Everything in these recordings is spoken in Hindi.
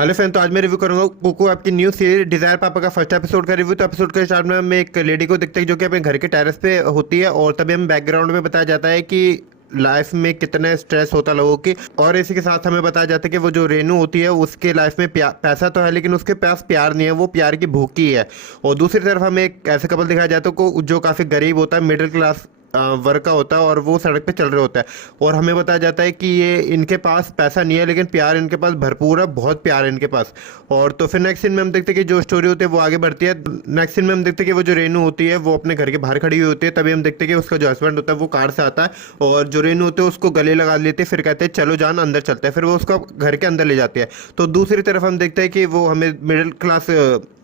हेलो फ्रेंड, तो आज मैं रिव्यू करूंगा कोको आपकी न्यू सीरीज डिजायर पापा का फर्स्ट एपिसोड का रिव्यू। तो एपिसोड के स्टार्ट में हम एक लेडी को देखते हैं जो कि अपने घर के टेरेस पे होती है, और तभी हम बैकग्राउंड में बताया जाता है कि लाइफ में कितने स्ट्रेस होता है लोगों की। और इसी के साथ हमें बताया जाता है कि वो जो रेनू होती है उसके लाइफ में पैसा तो है लेकिन उसके पास प्यार नहीं है, वो प्यार की भूखी है। और दूसरी तरफ हमें एक ऐसे कपल दिखाया जाता है जो काफ़ी गरीब होता है, मिडिल क्लास वर्ग का होता है, और वो सड़क पे चल रहे होता है। और हमें बताया जाता है कि ये इनके पास पैसा नहीं है लेकिन प्यार इनके पास भरपूर है, बहुत प्यार है इनके पास। और तो फिर नेक्स्ट सीन में हम देखते हैं कि जो स्टोरी होती है वो आगे बढ़ती है। नेक्स्ट सीन में हम देखते हैं कि वो जो रेनू होती है वो अपने घर के बाहर खड़ी हुई होती है। तभी हम देखते हैं कि उसका जो हस्बैंड होता है वो कार से आता है, और जो रेनू होते हैं उसको गले लगा लेते हैं। फिर कहते हैं चलो जान अंदर चलते हैं, फिर वो उसको घर के अंदर ले जाती है। तो दूसरी तरफ हम देखते हैं कि वो हमें मिडिल क्लास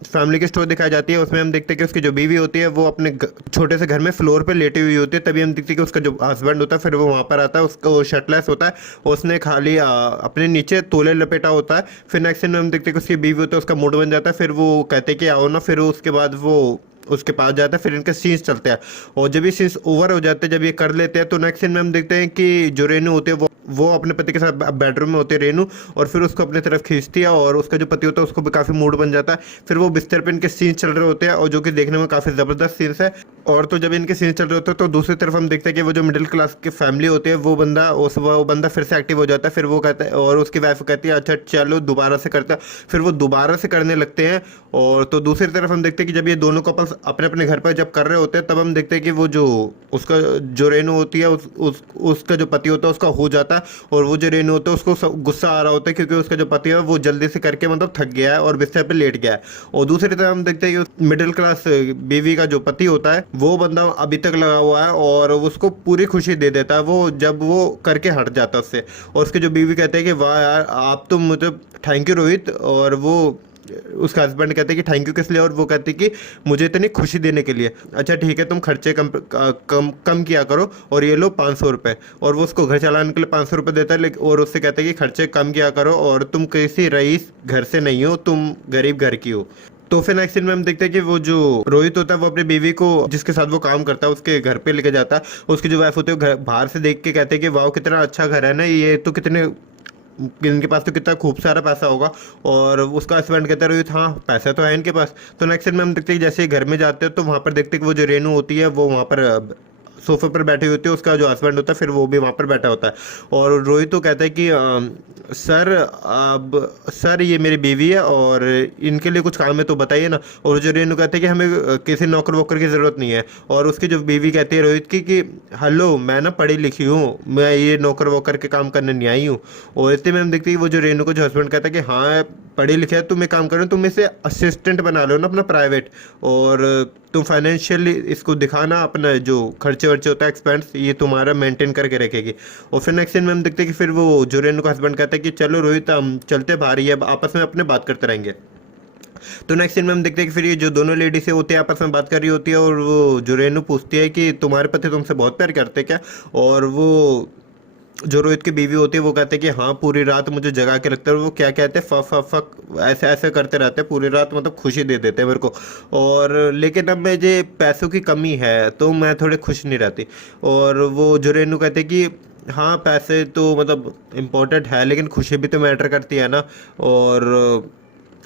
फैमिली की स्टोरी दिखाई जाती है। उसमें हम देखते हैं कि उसकी जो बीवी होती है वो अपने छोटे से घर में फ्लोर पे लेटी हुई होती है। तभी हम देखते हैं कि उसका जो हस्बैंड होता है फिर वो वहाँ पर आता है, उसका वो शर्टलेस होता है, उसने खाली अपने नीचे तोले लपेटा होता है। फिर नेक्स्ट सीन में हम देखते हैं कि उसकी बीवी होता है, उसका मूड बन जाता है। फिर वो कहते हैं कि आओ ना, फिर उसके बाद वो उसके पास जाता है। फिर इनके सीन्स चलते हैं, और जब ये सीन्स ओवर हो जाते हैं, जब ये कर लेते हैं, तो नेक्स्ट सीन में हम देखते हैं कि जो रेनू होते हैं वो अपने पति के साथ बेडरूम में होते हैं रेनू, और फिर उसको अपनी तरफ खींचती है, और उसका जो पति होता है उसको भी काफ़ी मूड बन जाता है। फिर वो बिस्तर पे इनके सीन्स चल रहे होते हैं, और जो कि देखने में काफ़ी ज़बरदस्त सीन्स है। और तो जब इनके सीन्स चल रहे होते हैं तो दूसरी तरफ हम देखते हैं कि वो जो मिडिल क्लास की फैमिली होती है वो बंदा फिर से एक्टिव हो जाता है। फिर वो कहता है, और उसकी वाइफ कहती है अच्छा चलो दोबारा से करते हैं। फिर वो दोबारा से करने लगते हैं। और तो दूसरी तरफ हम देखते हैं कि जब ये दोनों कपल्स अपने अपने घर पर जब कर रहे होते हैं, तब हम देखते हैं कि वो उसका जो रेनू होती है उसका जो पति होता है उसका हो जाता है। और वो जो रेनू होता है उसको गुस्सा आ रहा होता है क्योंकि उसका जो पति है वो जल्दी से करके मतलब थक गया है और बिस्तर पे लेट गया है। और दूसरी तरफ हम देखते हैं कि मिडिल क्लास बीवी का जो पति होता है वो बंदा अभी तक लगा हुआ है, और उसको पूरी खुशी दे देता है वो जब वो करके हट जाता है उससे। और उसकी जो बीवी कहते हैं कि वाह यार आप तो मुझे थैंक यू रोहित, और वो उसका हस्बैंड कहते हैं कि थैंक यू किस लिए, और वो कहती है कि मुझे इतनी खुशी देने के लिए। अच्छा ठीक है, तुम खर्चे कम किया करो, और ये लो 500 रुपये। और वो उसको घर चलाने के लिए 500 रुपये देता है, लेकिन और उससे कहता है कि खर्चे कम किया करो, और तुम किसी रईस घर से नहीं हो, तुम गरीब घर की हो। तो फिर नेक्स्ट सीन में हम देखते हैं कि वो जो रोहित होता है वो अपनी बीवी को जिसके साथ वो काम करता है उसके घर पे लेके जाता है। उसकी जो वाइफ होती है वो घर बाहर से देख के कहते हैं कि वाह कितना अच्छा घर है ना, ये तो कितने इनके पास तो कितना खूब सारा पैसा होगा। और उसका हस्बैंड कहता है रोहित हाँ पैसा तो है इनके पास। तो नेक्स्ट सीन में हम देखते हैं कि जैसे ही घर में जाते हैं तो वहाँ पर देखते हैं कि वो जो रेनू होती है वो वहाँ पर सोफे पर बैठी होती है, उसका जो हस्बैंड होता है फिर वो भी वहाँ पर बैठा होता है। और रोहित तो कहता है कि सर अब सर ये मेरी बीवी है और इनके लिए कुछ काम है तो बताइए ना। और जो रेनू कहते हैं कि हमें किसी नौकर वोकर की ज़रूरत नहीं है। और उसकी जो बीवी कहती है रोहित की कि हेलो मैं ना पढ़ी लिखी हूँ, मैं ये नौकर वोकर के काम करने नहीं आई हूँ। और इतने में हम देखते हैं कि वो जो रेनू को जो हस्बैंड कहता है कि हाँ पढ़े लिखे है, तुम एक काम करो, तुम इसे असिस्टेंट बना लो ना अपना प्राइवेट, और तुम फाइनेंशियली इसको दिखाना, अपना जो खर्चे वर्चे होता है एक्सपेंस ये तुम्हारा मेंटेन करके रखेगी। और फिर नेक्स्ट सीन में हम देखते हैं कि फिर वो जो रेनू का हस्बैंड कहता है कि चलो रोहित हम चलते बाहर, ये अब आपस में अपने बात करते रहेंगे। तो नेक्स्ट सीन में हम देखते हैं कि फिर ये जो दोनों लेडीज होती है आपस में बात कर रही होती है, और वो जो रेनू पूछती है कि तुम्हारे पति तुमसे बहुत प्यार करते क्या। और वो जो रोहित की बीवी होती है वो कहते हैं कि हाँ पूरी रात मुझे जगा के रखते हैं, और वो क्या कहते हैं फक फक फक ऐसे ऐसे करते रहते हैं पूरी रात, मतलब खुशी दे देते हैं मेरे को। और लेकिन अब मुझे पैसों की कमी है तो मैं थोड़े खुश नहीं रहती। और वो जो रेनू कहते हैं कि हाँ पैसे तो मतलब इम्पोर्टेंट है लेकिन खुशी भी तो मैटर करती है ना। और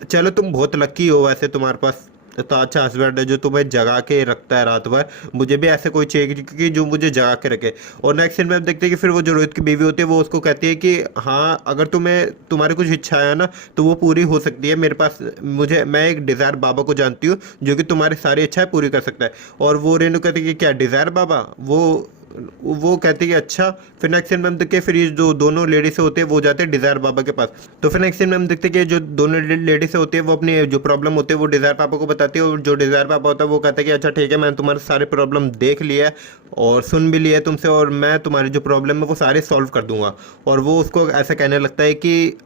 चलो तुम बहुत लकी हो वैसे, तुम्हारे पास तो अच्छा हस्बैंड है जो तुम्हें जगा के रखता है रात भर। मुझे भी ऐसे कोई चाहिए कि जो मुझे जगा के रखे। और नेक्स्ट सीन में हम देखते हैं कि फिर वो जो रोहित की बीवी होती है वो उसको कहती है कि हाँ अगर तुम्हारी कुछ इच्छा है ना तो वो पूरी हो सकती है मेरे पास। मैं एक डिज़ायर बाबा को जानती हूँ जो कि तुम्हारी सारी इच्छाएं पूरी कर सकता है। और वो रेनू कहती है कि क्या डिज़ायर बाबा, वो कहती है अच्छा। फिर नेक्स्ट सीन में हम देखते हैं फिर ये जो दोनों लेडीज होते हैं वो जाते हैं डिज़ायर बाबा के पास। तो फिर नेक्स्ट सीन में हम देखते हैं कि जो दोनों लेडीज होती है वो अपनी जो प्रॉब्लम होती है वो डिज़ायर पापा को बताती है। और जो डिज़ायर पापा होता है वो कहता है कि अच्छा ठीक है मैंने तुम्हारे सारे प्रॉब्लम देख लिया है और सुन भी लिया है तुमसे, और मैं तुम्हारी जो प्रॉब्लम है वो सारी सॉल्व कर दूंगा। और वो उसको ऐसा कहने लगता है कि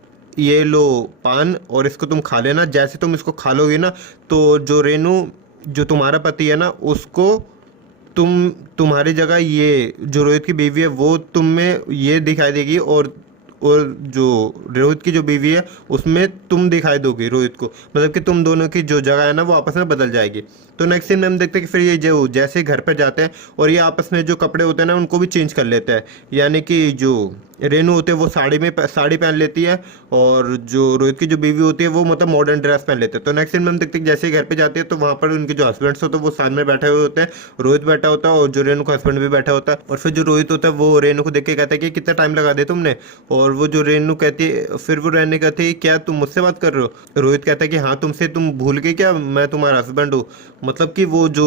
ये लो पान और इसको तुम खा लेना, जैसे तुम इसको खा लोगे ना तो जो रेनू जो तुम्हारा पति है ना उसको तुम्हारी जगह ये जो रोहित की बीवी है वो तुम में ये दिखाई देगी, और जो रोहित की जो बीवी है उसमें तुम दिखाई दोगी रोहित को, मतलब कि तुम दोनों की जो जगह है ना वो आपस में बदल जाएगी। तो नेक्स्ट सीन में हम देखते हैं कि फिर ये जो जैसे घर पर जाते हैं और ये आपस में जो कपड़े होते हैं ना उनको भी चेंज कर लेते हैं, यानी कि जो रेनू होते हैं वो साड़ी पहन लेती है, और जो रोहित की जो बीवी होती है वो मतलब मॉडर्न ड्रेस पहन लेते हैं। तो नेक्स्ट सीन में हम देखते हैं जैसे ही घर पे जाते हैं तो वहाँ पर उनके जो हस्बैंड्स होते हैं वो सामने बैठे हुए होते हैं। रोहित बैठा होता है और जो रेनू का हस्बैंड भी बैठा होता है। और फिर जो रोहित होता है वो रेनू को देख के कहता है कि कितना टाइम लगा दिया तुमने। और वो जो रेनू कहती है, फिर वो रेनू कहती है क्या तुम मुझसे बात कर रहे हो। रोहित कहता है कि हाँ तुमसे, तुम भूल गए क्या मैं तुम्हारा हस्बैंड हूँ। मतलब कि वो जो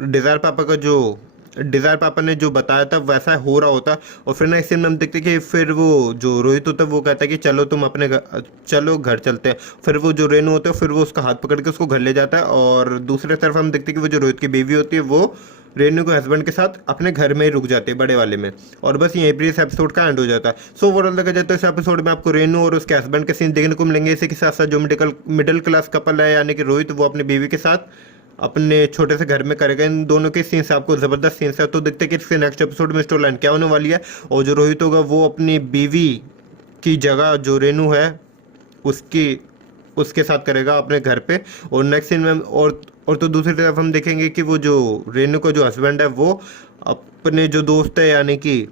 डिज़ायर पापा ने जो बताया था वैसा हो रहा होता। और फिर ना इस सीन में हम देखते कि फिर वो जो रोहित होता है वो कहता है कि चलो तुम अपने घर, चलो घर चलते हैं। फिर वो जो रेनू होता है फिर वो उसका हाथ पकड़ के उसको घर ले जाता है। और दूसरी तरफ हम देखते हैं कि वो जो रोहित की बीवी होती है वो रेनू के हस्बैंड के साथ अपने घर में ही रुक जाती है, बड़े वाले में। और बस यहीं पर इस एपिसोड का एंड हो जाता है। सो ओवरऑल देखा जाए तो इस एपिसोड में आपको रेनू और उसके हस्बैंड के सीन देखने को मिलेंगे। इसी के साथ साथ जो मिडिल क्लास कपल है यानी कि रोहित, वो अपनी बीवी के साथ अपने छोटे से घर में करेगा। इन दोनों के सीन्स आपको ज़बरदस्त सीन्स है। तो देखते हैं कि इसके नेक्स्ट एपिसोड में स्टोरी लाइन क्या होने वाली है। और जो रोहित होगा वो अपनी बीवी की जगह जो रेनू है उसकी उसके साथ करेगा अपने घर पे। और नेक्स्ट सीन में और तो दूसरी तरफ हम देखेंगे कि वो जो रेनू का जो हस्बैंड है वो अपने जो दोस्त है यानी कि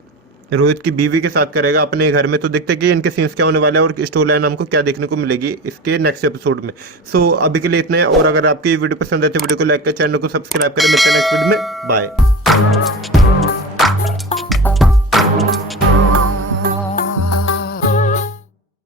रोहित की बीवी के साथ करेगा अपने घर में। तो देखते हैं कि इनके सीन्स क्या होने वाले हैं और स्टोरी लाइन हमको क्या देखने को मिलेगी इसके नेक्स्ट एपिसोड में। सो अभी के लिए इतना है। और अगर आपको ये वीडियो पसंद आए तो वीडियो को लाइक कर, चैनल को सब्सक्राइब करें। मिलते हैं नेक्स्ट वीडियो में। बाय।